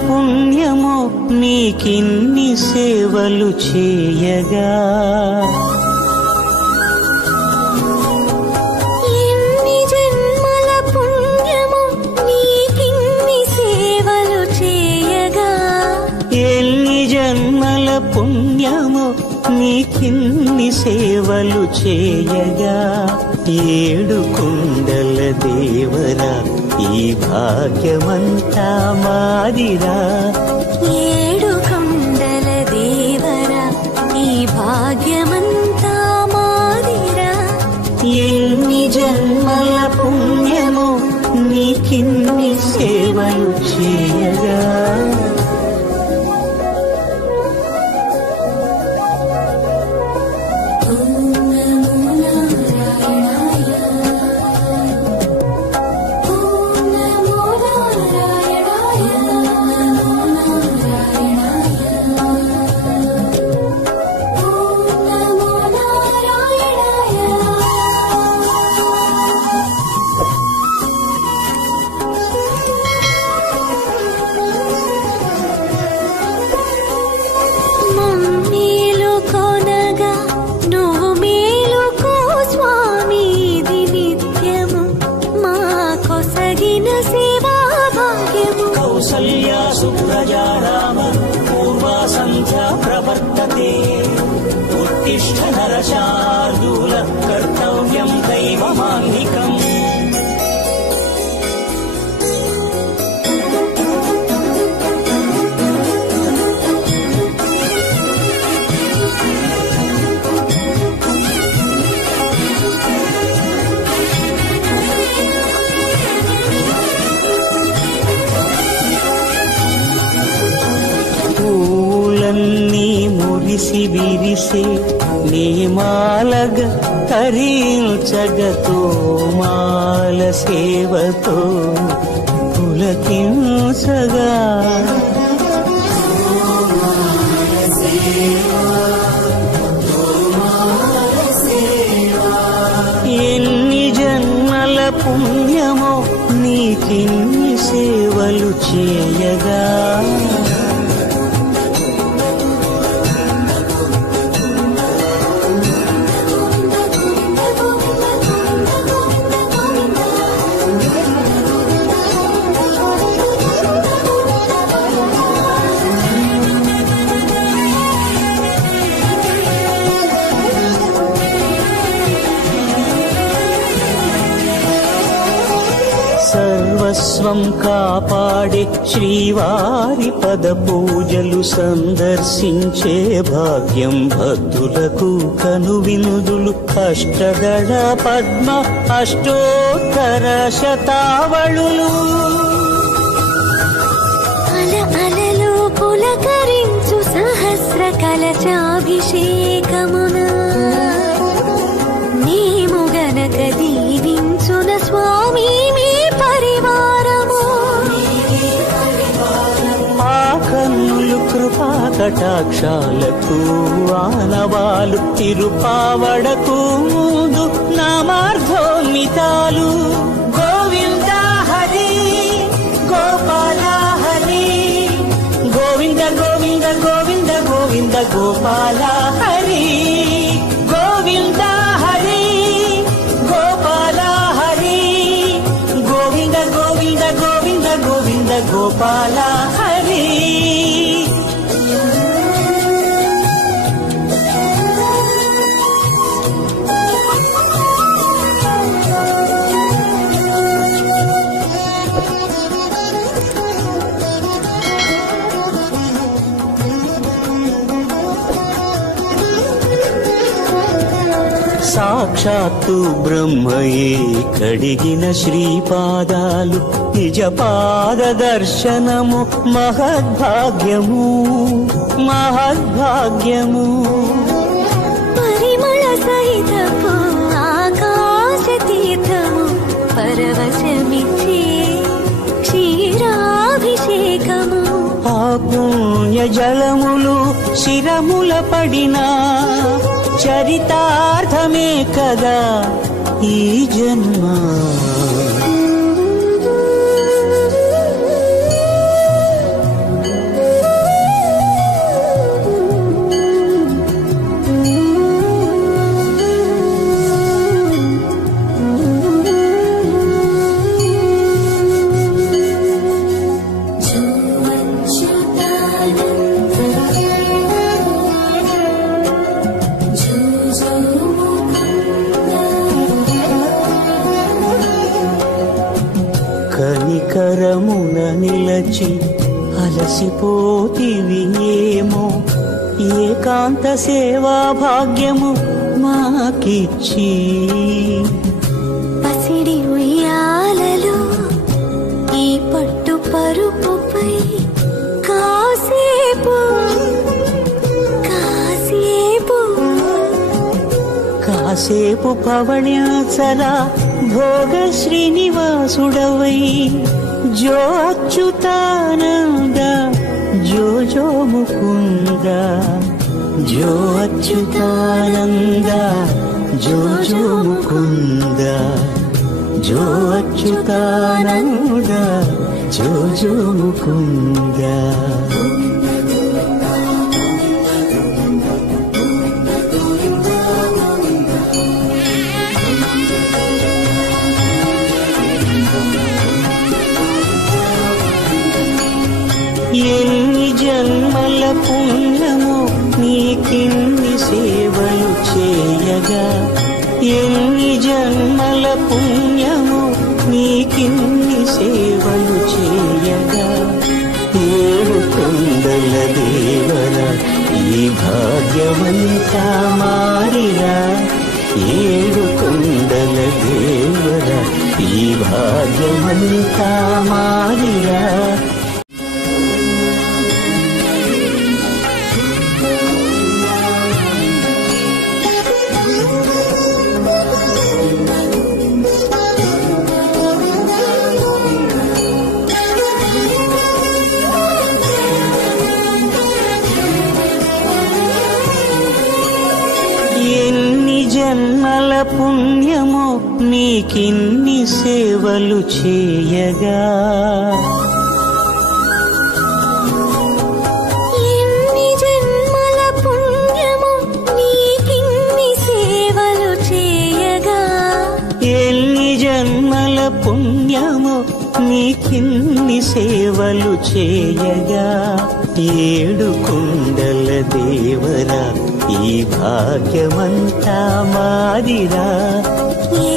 పుణ్యము నీకిన్ని సేవలు చేయగా ఎన్ని జన్మల పుణ్యము నీకిన్ని సేవలు చేయగా ఎన్ని జన్మల పుణ్యము నీకిన్ని సేవలు చేయగా ఏడు కుండల దేవరా ఈ భాగ్యమంతా మాదిరా ఏడు కొండల దేవరా ఈ భాగ్యమంతా మాదిరా ఎన్ని జన్మల పుణ్యము నీకిన్ని సేవలు చేయగా उत्तिष्ठ नरशार्दूल कर्तव्यं दैवमान्निकम् మురిసి విరిసే నీమాలగ తరించగతో మాల సేవతో పులకించగా ఎన్ని జన్మల పుణ్యమో నీకిన్ని సేవలు చేయగా సర్వస్వం కాపాడే శ్రీవారి పద పూజలు సందర్శించే భాగ్యం భక్తులకు కనువినుదులు అష్టదళ పద్మ అష్టోత్తర శతావళులు అలలు పులకరించు సహస్ర కలచాభిషేకమున నీము గనక దీవించున స్వామి మీ పరివారము ఆ కన్నులు కృపా కటాక్షాలకు ఆనవాలు తిరుపావడకు ముందు నామార్థోన్మితాలు గోవింద హరి గోపాల హరి గోవింద గోవింద గోవింద గోవింద గోపాల హరి గోవింద హరి గోపాల హరి గోవింద గోవింద గోవింద గోవింద గోపాల హరి సాక్షాత్తు బ్రహ్మయే కడిగిన శ్రీపాదాలు నిజ పాద దర్శనము మహద్భాగ్యము మహద్భాగ్యము పరిమళ సహితపు ఆకాశ తీర్థము పరవశమిచ్చే క్షీరాభిషేకము ఆ పుణ్య జలములు శిరముల పడినా చరితార్థమే కదా ఈ జన్మ కరమున నిలచి అలసిపోతివి ఏమో ఏకాంత సేవా భాగ్యము మాకిచ్చి పసిడి ఉయ్యాలలో ఈ పట్టు పరుపుపై కాసేపు కాసేపు కాసేపు పవణ్యాచల భోగ శ్రీనివాసుడవై జో అచ్యుతానంద జో జో ముకుంద జో అచ్యుతానంద జో జో ముకుంద జో అచ్యుతానంద జో జో ముకుంద ఎన్ని జన్మల పుణ్యము నీకిన్ని సేవలు చేయగా ఎన్ని జన్మల పుణ్యము నీకిన్ని సేవలు చేయగా ఏడు కొండల దేవర ఈ భాగ్యవంతా మారిరా ఏడు కొండల దేవర ఈ భాగ్యవంతా మారిరా జన్మల పుణ్యము నీకిన్ని సేవలు చేయగా ఎన్ని జన్మల పుణ్యము నీకిన్ని సేవలు చేయగా ఎన్ని జన్మల పుణ్యము నీకిన్ని సేవలు చేయగా ఏడు కొండల దేవరా ఈ భాగ్యమంతా మాదిరా ఏ